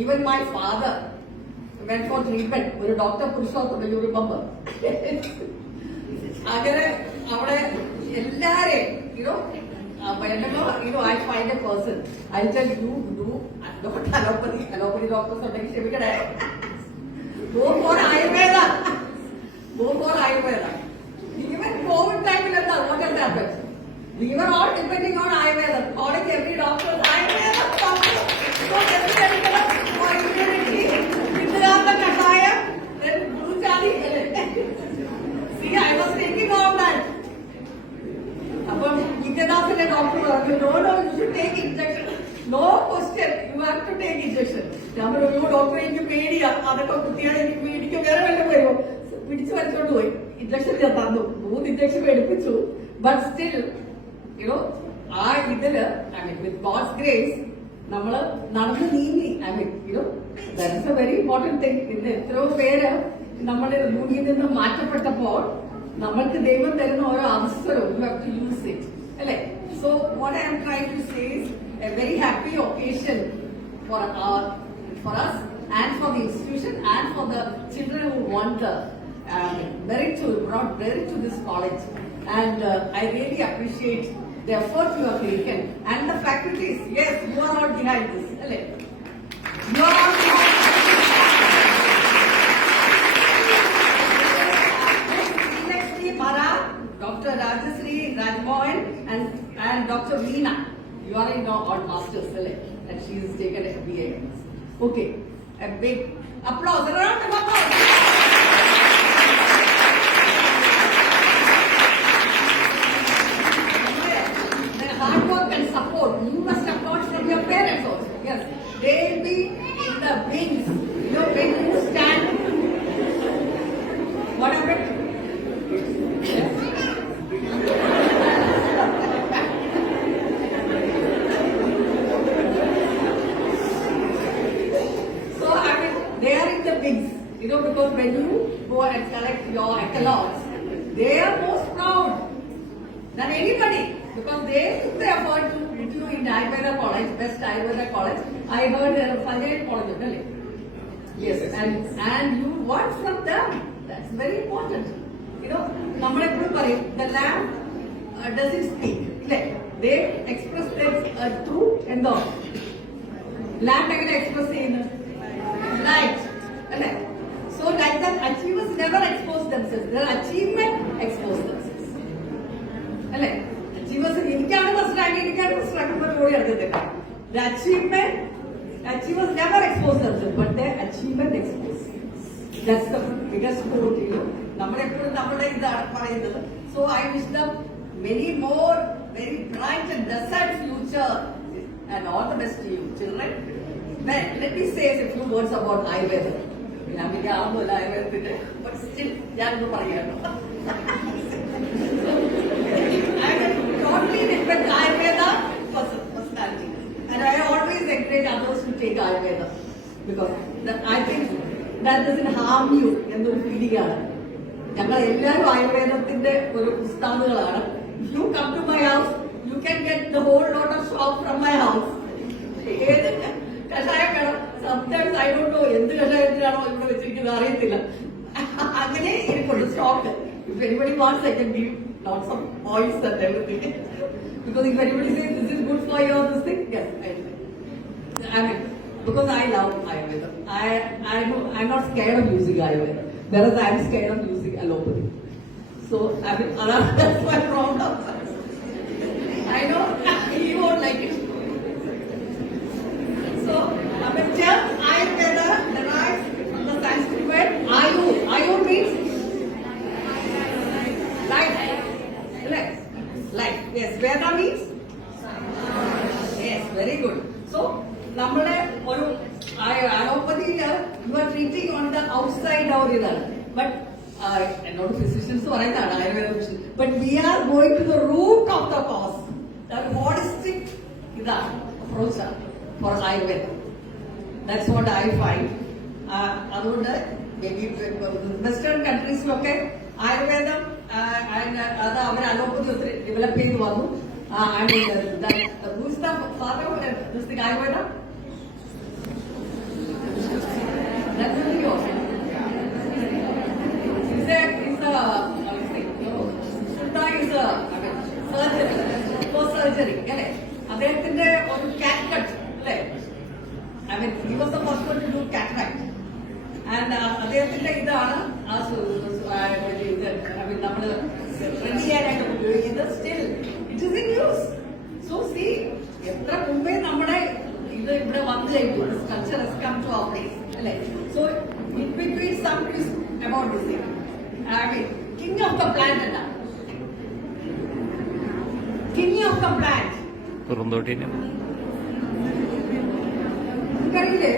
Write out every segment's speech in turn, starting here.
Even my father went for treatment. ഒരു ഡോക്ടർ Purushothaman, you remember? അങ്ങനെ അവിടെ എല്ലാരെയും whenever I find a person, I'll tell you do not allopathy doctors ഉണ്ടെങ്കിൽ ക്ഷമിക്കണേ. Go for Ayurveda. Go for Ayurveda. Even COVID time, what has happened? We were all depending on Ayurveda, calling every doctor Ayurveda doctor. So everybody for immunity, Vidyananda Kashayam, then Guru Chali. See, I was thinking all that. Appo Vidyananda doctor, no, you should take injection. No question, you have to take injection. നമ്മൾ ഒരു ഡോക്ടറെ എനിക്ക് പേടിയാ, അതൊക്കെ കുട്ടികളെ എനിക്ക് പേടിക്കും, വേറെ വല്ലതും വരുമോ പിടിച്ചു വലിച്ചോണ്ട് പോയി. ഇഞ്ചക്ഷൻ ഞാൻ തന്നു, 3 ഇഞ്ചക്ഷൻ എടുപ്പിച്ചു. ബട്ട് സ്റ്റിൽ ആ ഇതില് വിത്ത് ഗോഡ്സ് ഗ്രേസ് നമ്മള് നടന്ന് നീങ്ങി. That is A very important thing. ഇന്ന് എത്രയോ പേര് നമ്മുടെ ഭൂമിയിൽ നിന്ന് മാറ്റപ്പെട്ടപ്പോൾ നമ്മൾക്ക് ദൈവം തരുന്ന ഓരോ അവസരവും you have to use it, അല്ലെ? So what I am trying to say is a very happy occasion for us and for the institution and for the children who want the brought merit to this college. And I really appreciate the effort you have taken and the faculties. Yes, you are all behind this. You are all behind this. Next, Mara, Dr. Rajasri Rajmohan and Dr. Veena. You are in all masters, and she has taken a BA. Okay, a big applause. A round of applause. The hard work and support you must have got from your parents also. Yes, they will be in the wings. When you stand. What happened? Because when you go and collect your accolades, they are most proud than anybody because they took the effort to put you in Ayurveda College, best Ayurveda College. I heard Sanjay College, really. Yes, and you want from them. That's very important. നമ്മൾ എപ്പോഴും പറയും the land does it speak. They express their through എന്തോ land എങ്ങനെ എക്സ്പ്രസ് ചെയ്യുന്നത് light, അല്ലേ? So like that, achievers never expose themselves. Their achievement expose themselves. Alle, achievers എനിക്കാണ് first rank പോയി എടുത്തിട്ട്. The achievers never expose themselves, but their achievement expose. That's the biggest quote. നമ്മളെപ്പോഴും നമ്മുടെ ഇതാണ് പറയുന്നത്. So I wish them many more very bright and blessed future and all the best to you, children. Well, let me say a few words about Ayurveda. ഞാൻ വലിയ ആളൊന്നുമല്ല ആയുർവേദത്തിന്റെ, but still ഞാനൊന്ന് പറയാനോ. Totally different Ayurveda personality, and I always encourage others to take Ayurveda because I think that doesn't harm you എന്നൊരു ഫീലിംഗ് ആണ്. ഞങ്ങൾ എല്ലാവരും ആയുർവേദത്തിന്റെ ഒരു ഉസ്താദുകളാണ്. If you come to my house, you can get the whole lot of shop from my house. ഏത് കഷായം വേണം, സംടൈംസ് ഐ ഡോണ്ട് നോ എന്ത് കഷായത്തിലാണോ ഇവിടെ വെച്ചിരിക്കുന്നത് അറിയത്തില്ല. അങ്ങനെ എനിക്കുണ്ട് stock. If anybody wants, I can give lots of oils and everything. Because if anybody says this is good for your this thing, yes, I mean, because I love Ayurveda. I know I'm not scared of using Ayurveda, whereas I'm scared of using allopathy. So I mean, that's my problem. I know he won't like it. So, the term Ayurveda derives from the Sanskrit word Ayu. Ayu means life. Life. Yes. Veda means? Yes. Very good. So, നമ്മുടെ ഒരു allopathy you are treating on the outside or ഇതാണ്. But എന്നോട് ഫിസിഷ്യൻസ് പറയുന്നതാണ് Ayurveda, but we are going to the root of the cause. The holistic ഇതാണ് approach for Ayurveda. That's what I find. അതുകൊണ്ട് വെസ്റ്റേൺ കൺട്രീസിലൊക്കെ ആയുർവേദം അത് അവർ അലോപ്പതി ഒത്തിരി ഡെവലപ്പ് ചെയ്ത് വന്നു. Ayurveda? That's really awesome. He's surgery അല്ലെ അദ്ദേഹത്തിന്റെ ഒരു കാറ്റ് കട്ട് അല്ലെ I mean he was the first one to do cataract and അദ്ദേഹത്തിന്റെ ഇതാണ് നമ്മള് റെഡി ചെയ്യാനായിട്ട് ഉപയോഗിക്കുന്നത് still it is in use so see എത്ര മുമ്പേ നമ്മുടെ ഇത് ഇവിടെ വന്നു കഴിഞ്ഞു culture has come to our place അല്ലെ so in between some quiz about this thing I mean king of the plant എന്താണ് കിങ് ഓഫ് ദ പ്ലാന്റ് കുറുന്തോട്ടിന് നിങ്ങൾക്കറിയില്ലേ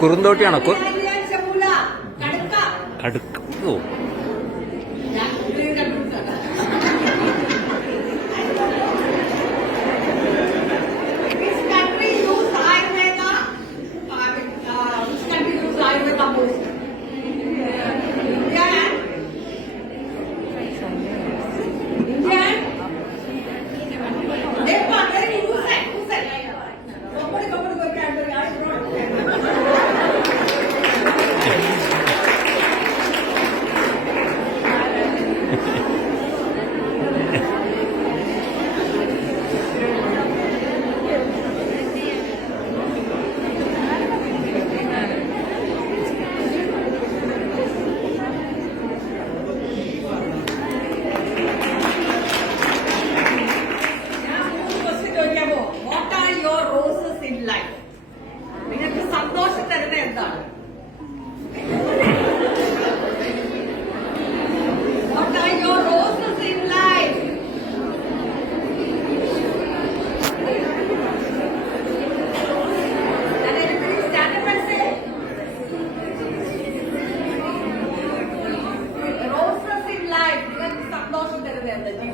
കുറുന്തോട്ടിയാണോ കടുക്ക ഓ സന്തോഷം തരുന്ന എന്താണ് What are your roses in life? And everybody stand up and say roses in life. നിങ്ങൾക്ക് സന്തോഷം തരുന്ന എന്താ